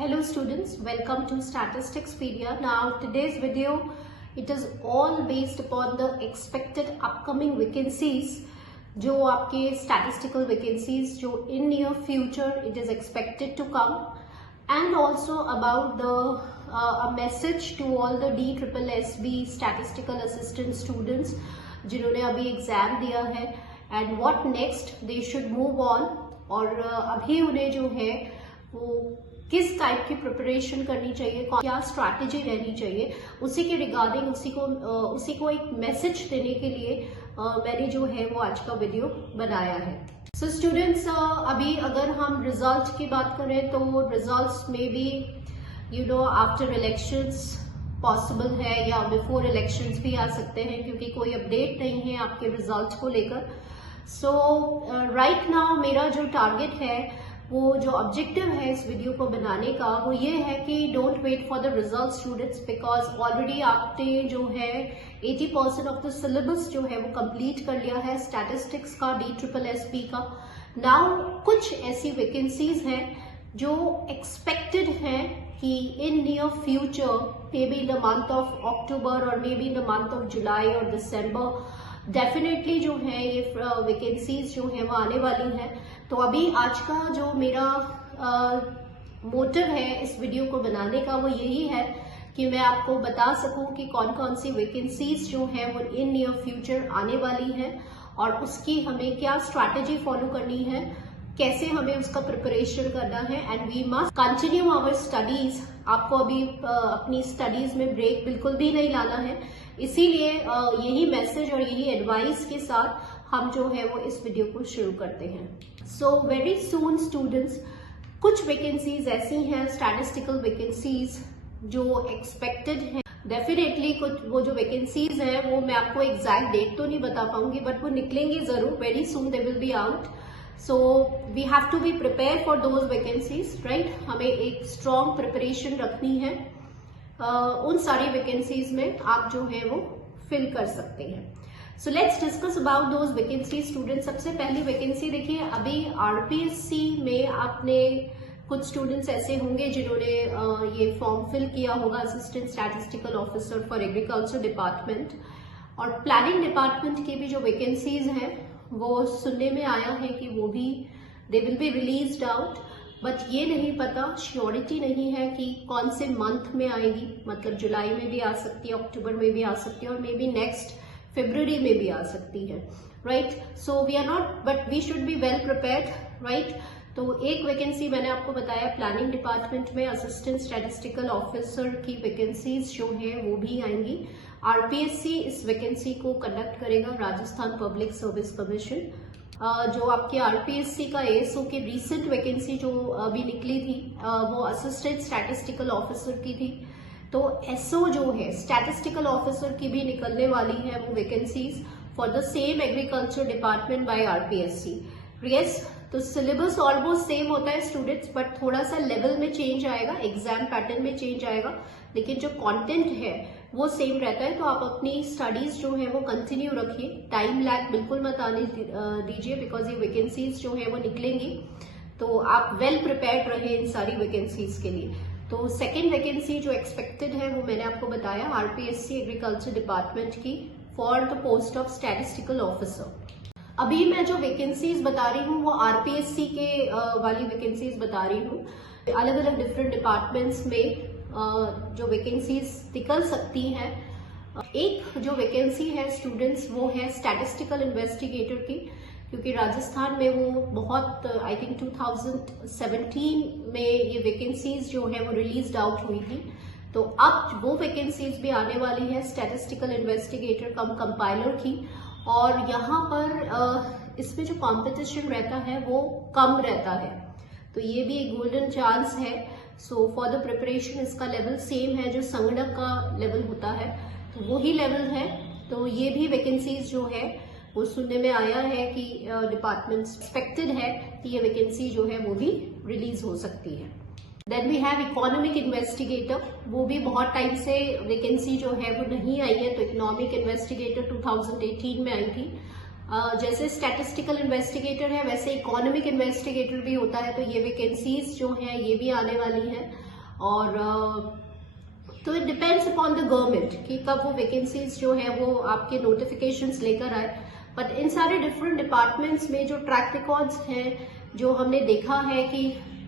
Hello students, welcome to Statisticspedia. Now today's video, it is all based upon the expected upcoming vacancies जो आपके statistical vacancies जो in near future it is expected to come, and also about the a message to all the DSSB statistical assistant students जिन्होंने अभी exam दिया है and what next they should move on, और अभी उन्हें जो है वो किस टाइप की प्रिपरेशन करनी चाहिए, क्या स्ट्रैटेजी रहनी चाहिए, उसी के रिगार्डिंग उसी को एक मैसेज देने के लिए मैंने जो है वो आज का वीडियो बनाया है। सो स्टूडेंट्स, अभी अगर हम रिजल्ट की बात करें तो रिजल्ट्स में भी आफ्टर इलेक्शंस पॉसिबल है या बिफोर इलेक्शंस भी आ सकते हैं, क्योंकि कोई अपडेट नहीं है आपके रिजल्ट को लेकर। सो राइट नाउ मेरा जो टारगेट है, वो जो ऑब्जेक्टिव है इस वीडियो को बनाने का, वो ये है कि don't wait for the result students, because already आपने जो है 80% ऑफ द सिलेबस जो है वो कंप्लीट कर लिया है स्टैटिस्टिक्स का, DSSB का। नाउ कुछ ऐसी वैकेंसीज हैं जो एक्सपेक्टेड हैं कि in near future, may be in the month of October और may be in the month of July और दिसंबर, डेफिनेटली जो है ये वैकेंसीज जो है वो आने वाली हैं। तो अभी आज का जो मेरा मोटिव है इस वीडियो को बनाने का, वो यही है कि मैं आपको बता सकूं कि कौन कौन सी वैकेंसीज जो है वो इन नियर फ्यूचर आने वाली हैं और उसकी हमें क्या स्ट्रैटेजी फॉलो करनी है, कैसे हमें उसका प्रिपरेशन करना है। And we must continue our studies. आपको अभी अपनी स्टडीज में ब्रेक बिल्कुल भी नहीं लाना है, इसीलिए यही मैसेज और यही एडवाइस के साथ हम जो है वो इस वीडियो को शुरू करते हैं। सो वेरी सून स्टूडेंट्स, कुछ वैकेंसीज ऐसी हैं स्टैटिस्टिकल वैकेंसीज जो एक्सपेक्टेड हैं। डेफिनेटली कुछ वो जो वैकेंसीज हैं वो मैं आपको एग्जैक्ट डेट तो नहीं बता पाऊंगी, बट वो निकलेंगी जरूर, very soon they will be out. So we have to be prepare for those vacancies, right. हमें एक स्ट्रॉन्ग प्रिपरेशन रखनी है, उन सारी वैकेंसीज में आप जो है वो फिल कर सकते हैं। So let's discuss about those vacancy student. सबसे पहली वैकेंसी देखिए, अभी RPSC में आपने कुछ स्टूडेंट्स ऐसे होंगे जिन्होंने ये फॉर्म फिल किया होगा, assistant statistical officer for agriculture department, और प्लानिंग डिपार्टमेंट की भी जो वैकेंसीज हैं वो सुनने में आया है कि वो भी दे will be released out, but ये नहीं पता, श्योरिटी नहीं है कि कौन से मंथ में आएगी। मतलब जुलाई में भी आ सकती है, अक्टूबर में भी आ सकती है, और मे बी नेक्स्ट फरवरी में भी आ सकती है, right. So we are not, but we should be well prepared, right. तो एक वैकेंसी मैंने आपको बताया प्लानिंग डिपार्टमेंट में असिस्टेंट स्टैटिस्टिकल ऑफिसर की वैकेंसीज जो है वो भी आएंगी। RPSC इस वैकेंसी को कंडक्ट करेगा, राजस्थान पब्लिक सर्विस कमीशन। जो आपके RPSC का ASO की रिसेंट वैकेंसी जो अभी निकली थी वो असिस्टेंट स्टैटिस्टिकल ऑफिसर की थी। तो SO जो है स्टैटिस्टिकल ऑफिसर की भी निकलने वाली है वो vacancies for the same agriculture department by RPSC। Yes, तो सिलेबस ऑलमोस्ट सेम होता है स्टूडेंट्स, बट थोड़ा सा लेवल में चेंज आएगा, एग्जाम पैटर्न में चेंज आएगा, लेकिन जो कंटेंट है वो सेम रहता है। तो आप अपनी स्टडीज जो है वो कंटिन्यू रखिए, टाइम लैग बिल्कुल मत आने दीजिए, बिकॉज ये वैकेंसीज जो है वो निकलेंगी, तो आप वेल प्रिपेयर्ड रहे इन सारी वैकेंसीज के लिए। तो सेकेंड वैकेंसी जो एक्सपेक्टेड है वो मैंने आपको बताया RPSC एग्रीकल्चर डिपार्टमेंट की for the post of statistical officer. अभी मैं जो वैकेंसीज बता रही हूँ वो RPSC के वाली वैकेंसीज बता रही हूँ। अलग अलग डिफरेंट डिपार्टमेंट्स में जो वैकेंसीज निकल सकती हैं। एक जो वैकेंसी है स्टूडेंट्स वो है स्टैटिस्टिकल इन्वेस्टिगेटर की, क्योंकि राजस्थान में वो बहुत आई थिंक 2017 में ये वैकेंसीज जो है वो रिलीज आउट हुई थी। तो अब वो वैकेंसीज भी आने वाली है स्टैटिस्टिकल इन्वेस्टिगेटर कम कंपाइलर की, और यहाँ पर इसमें जो कंपटीशन रहता है वो कम रहता है, तो ये भी एक गोल्डन चांस है। सो फॉर द प्रिपरेशन इसका लेवल सेम है जो संगणक का लेवल होता है, तो वही लेवल है। तो ये भी वैकेंसीज जो है वो सुनने में आया है कि डिपार्टमेंट एक्सपेक्टेड है कि ये वैकेंसी जो है वो भी रिलीज हो सकती है। Then we have economic investigator, वो भी बहुत टाइम से वैकेंसी जो है वो नहीं आई है। तो इकोनॉमिक इन्वेस्टिगेटर 2018 में आई थी। जैसे स्टैटिस्टिकल इन्वेस्टिगेटर है वैसे इकोनॉमिक इन्वेस्टिगेटर भी होता है, तो ये वैकेंसीज जो है ये भी आने वाली हैं। और तो it depends upon the government कि कब वो वैकेंसीज जो है वो आपके नोटिफिकेशंस लेकर आए। बट इन सारे डिफरेंट डिपार्टमेंट्स में जो ट्रैक रिकॉर्ड्स हैं, जो हमने देखा है कि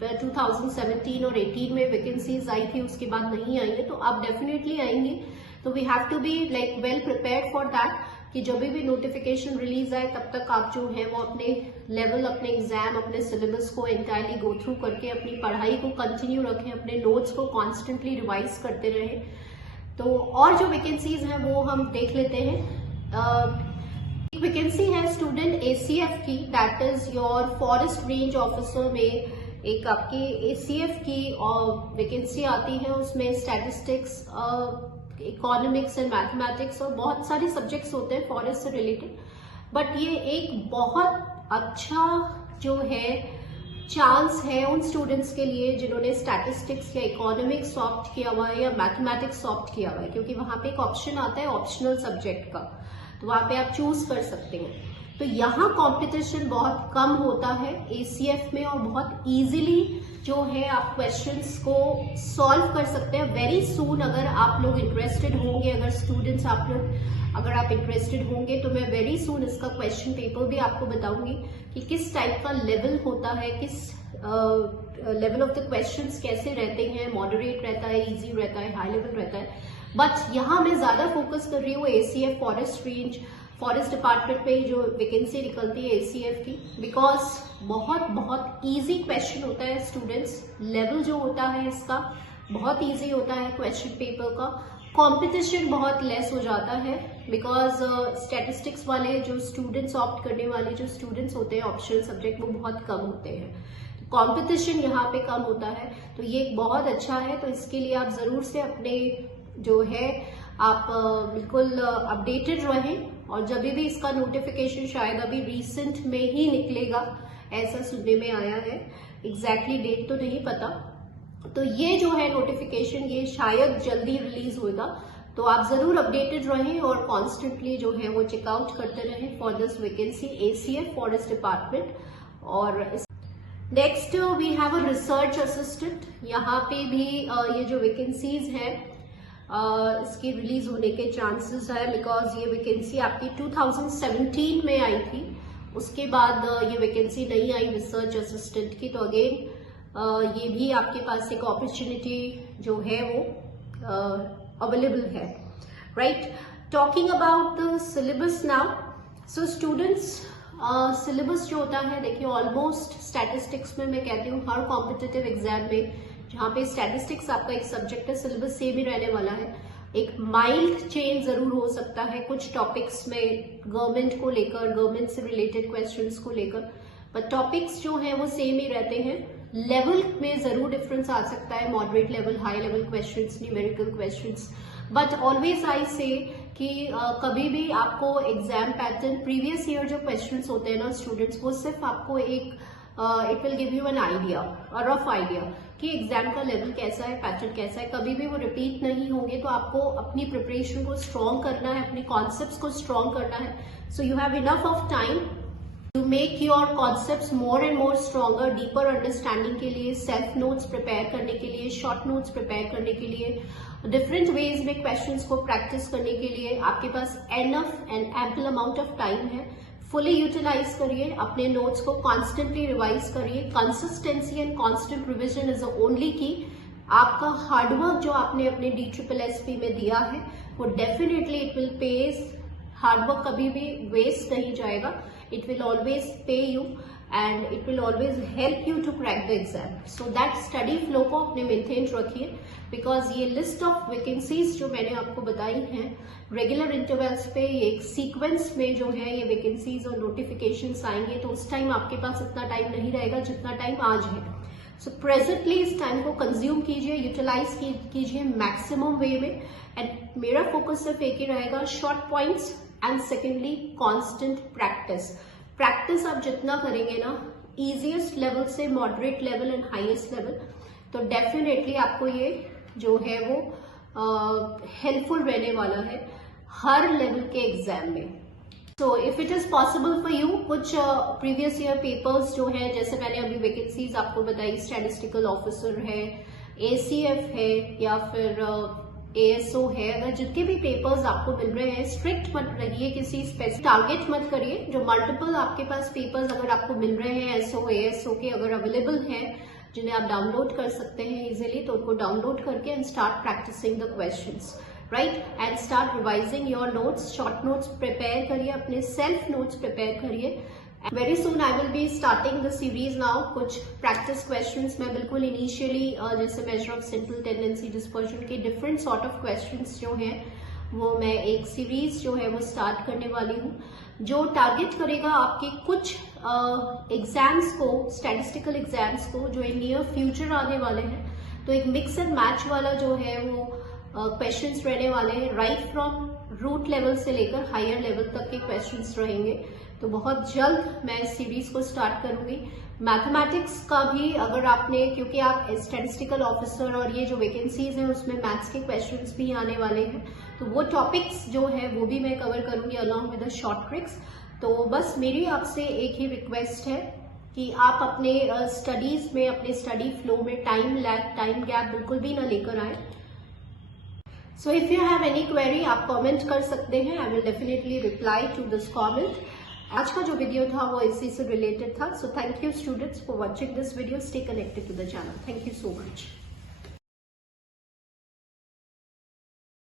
2017 और 18 में वैकेंसीज आई थी, उसके बाद नहीं आई है, तो अब डेफिनेटली आएंगी। तो we have to be like well prepared for that कि जब भी नोटिफिकेशन रिलीज आए तब तक आप जो है वो अपने लेवल, अपने एग्जाम, अपने सिलेबस को एंटायरली गो थ्रू करके अपनी पढ़ाई को कंटिन्यू रखें, अपने नोट्स को कॉन्स्टेंटली रिवाइज करते रहें। तो और जो वैकेंसीज हैं वो हम देख लेते हैं। एक वैकेंसी है स्टूडेंट ACF की, that is your forest range officer में एक आपकी ACF की वैकेंसी आती है। उसमें स्टैटिस्टिक्स, इकोनॉमिक्स एंड मैथमेटिक्स और बहुत सारे सब्जेक्ट्स होते हैं फॉरेस्ट से रिलेटेड। बट ये एक बहुत अच्छा जो है चांस है उन स्टूडेंट्स के लिए जिन्होंने स्टैटिस्टिक्स या इकोनॉमिक्स ऑप्ट किया हुआ है या मैथमेटिक्स ऑप्ट किया हुआ है, क्योंकि वहां पे एक ऑप्शन आता है ऑप्शनल सब्जेक्ट का, तो वहां पे आप चूज कर सकते हैं। तो यहाँ कंपटीशन बहुत कम होता है ACF में और बहुत इजीली जो है आप क्वेश्चंस को सॉल्व कर सकते हैं वेरी सून। अगर आप लोग इंटरेस्टेड होंगे, अगर स्टूडेंट्स अगर आप इंटरेस्टेड होंगे, तो मैं वेरी सून इसका क्वेश्चन पेपर भी आपको बताऊंगी कि किस टाइप का लेवल होता है, किस लेवल ऑफ द क्वेश्चंस कैसे रहते हैं, मॉडरेट रहता है, इजी रहता है, हाई लेवल रहता है। बट यहाँ मैं ज्यादा फोकस कर रही हूँ ACF forest range, forest department पे जो वैकेंसी निकलती है ACF की, बिकॉज बहुत इजी क्वेश्चन होता है स्टूडेंट्स। लेवल जो होता है इसका बहुत इजी होता है क्वेश्चन पेपर का। कंपटीशन बहुत लेस हो जाता है बिकॉज स्टैटिस्टिक्स वाले जो स्टूडेंट्स ऑप्ट करने वाले जो स्टूडेंट्स होते हैं ऑप्शनल सब्जेक्ट, वो बहुत कम होते हैं। कंपटीशन यहाँ पे कम होता है, तो ये बहुत अच्छा है। तो इसके लिए आप जरूर से अपने जो है आप बिल्कुल अपडेटेड रहें। और जब भी इसका नोटिफिकेशन शायद अभी रिसेंट में ही निकलेगा, ऐसा सुनने में आया है, एग्जैक्टली डेट तो नहीं पता। तो ये जो है नोटिफिकेशन ये शायद जल्दी रिलीज होगा, तो आप जरूर अपडेटेड रहें और कॉन्स्टेंटली जो है वो चेकआउट करते रहें for this vacancy ACF forest department. और next we have a research assistant. यहाँ पे भी ये जो वैकेंसीज है इसकी रिलीज होने के चांसेस है, बिकॉज ये वैकेंसी आपकी 2017 में आई थी, उसके बाद ये वैकेंसी नहीं आई रिसर्च असिस्टेंट की। तो अगेन ये भी आपके पास एक अपॉर्चुनिटी जो है वो अवेलेबल है, right. Talking about the syllabus now, so students syllabus जो होता है, देखिए ऑलमोस्ट स्टैटिस्टिक्स में मैं कहती हूँ हर कॉम्पिटिटिव एग्जाम में जहाँ पे स्टैटिस्टिक्स आपका एक सब्जेक्ट है, सिलेबस सेम ही रहने वाला है। एक माइल्ड चेंज जरूर हो सकता है कुछ टॉपिक्स में गवर्नमेंट को लेकर, गवर्नमेंट से रिलेटेड क्वेश्चंस को लेकर, पर टॉपिक्स जो है वो सेम ही रहते हैं। लेवल में जरूर डिफरेंस आ सकता है, moderate level, high level questions, numerical questions. But always I से कि कभी भी आपको एग्जाम पैटर्न, प्रीवियस ईयर जो क्वेश्चंस होते हैं ना स्टूडेंट्स, वो सिर्फ आपको एक it will give you an idea, a rough idea कि एग्जाम का लेवल कैसा है, पैटर्न कैसा है। कभी भी वो रिपीट नहीं होंगे, तो आपको अपनी प्रिपरेशन को स्ट्रॉन्ग करना है, अपने कॉन्सेप्ट्स को स्ट्रॉन्ग करना है। So you have enough of time to make your concepts more and more stronger, deeper understanding के लिए, सेल्फ नोट्स प्रिपेयर करने के लिए, शॉर्ट नोट्स प्रिपेयर करने के लिए, डिफरेंट वेज में क्वेश्चंस को प्रैक्टिस करने के लिए आपके पास enough and ample amount of time है। फुली यूटिलाइज करिए, अपने नोट्स को कॉन्स्टेंटली रिवाइज करिए। Consistency and constant revision is the only key. आपका हार्डवर्क जो आपने अपने DSSP में दिया है वो definitely it will pay. Hard work कभी भी वेस्ट नहीं जाएगा, it will always pay you and it will always help you to crack the exam. So that study flow को अपने मेंटेन रखिए, बिकॉज ये लिस्ट ऑफ वैकेंसीज जो मैंने आपको बताई हैं रेगुलर इंटरवल्स पे, एक सीक्वेंस में जो है ये वैकेंसीज और नोटिफिकेशंस आएंगे, तो उस टाइम आपके पास इतना टाइम नहीं रहेगा जितना टाइम आज है। सो प्रेजेंटली इस टाइम को कंज्यूम कीजिए, यूटिलाइज कीजिए मैक्सिमम वे में। एंड मेरा फोकस सिर्फ एक ही रहेगा, short points and secondly constant practice. Practice आप जितना करेंगे ना, इजीएस्ट लेवल से moderate level and highest level, तो डेफिनेटली आपको ये जो है वो हेल्पफुल रहने वाला है हर लेवल के एग्जाम में। So if it is possible for you, कुछ प्रीवियस ईयर पेपर्स जो है, जैसे मैंने अभी वैकेंसीज आपको बताई, स्टैटिस्टिकल ऑफिसर है ACF है या फिर ASO है, अगर जितने भी पेपर्स आपको मिल रहे हैं स्ट्रिक्ट मत रहिए, किसी स्पेसिफिक टारगेट मत करिए। जो मल्टीपल आपके पास पेपर्स अगर आपको मिल रहे हैं SO ASO के अगर अवेलेबल हैं जिन्हें आप डाउनलोड कर सकते हैं इजीली, तो उनको डाउनलोड करके and start practicing the questions, right, and start revising your notes. Short notes prepare करिए, अपने सेल्फ नोट्स प्रिपेयर करिए। Very soon I will be starting the series now. कुछ प्रैक्टिस क्वेश्चंस मैं बिल्कुल इनिशियली जैसे major of simple tendency, dispersion के different sort of questions जो हैं वो मैं एक सीरीज जो है वो स्टार्ट करने वाली हूँ, जो टारगेट करेगा आपके कुछ एग्जाम्स को, स्टैटिस्टिकल एग्जाम्स को जो नियर फ्यूचर आने वाले हैं। तो एक मिक्स एंड मैच वाला जो है वो क्वेश्चंस रहने वाले हैं, राइट फ्रॉम रूट लेवल से लेकर हायर लेवल तक के क्वेश्चंस रहेंगे। तो बहुत जल्द मैं इस सीरीज को स्टार्ट करूंगी। मैथमेटिक्स का भी अगर आपने, क्योंकि आप स्टैटिस्टिकल ऑफिसर और ये जो वैकेंसीज हैं उसमें मैथ्स के क्वेश्चंस भी आने वाले हैं, तो वो टॉपिक्स जो है वो भी मैं कवर करूंगी along with the short tricks. तो बस मेरी आपसे एक ही रिक्वेस्ट है कि आप अपने स्टडीज में, अपने स्टडी फ्लो में टाइम लैग, टाइम गैप बिल्कुल भी ना लेकर आए। So if you have any query आप कमेंट कर सकते हैं, I will definitely reply to this comment. आज का जो वीडियो था वो इसी से रिलेटेड था। So thank you students for watching this video. Stay connected to the channel. Thank you so much.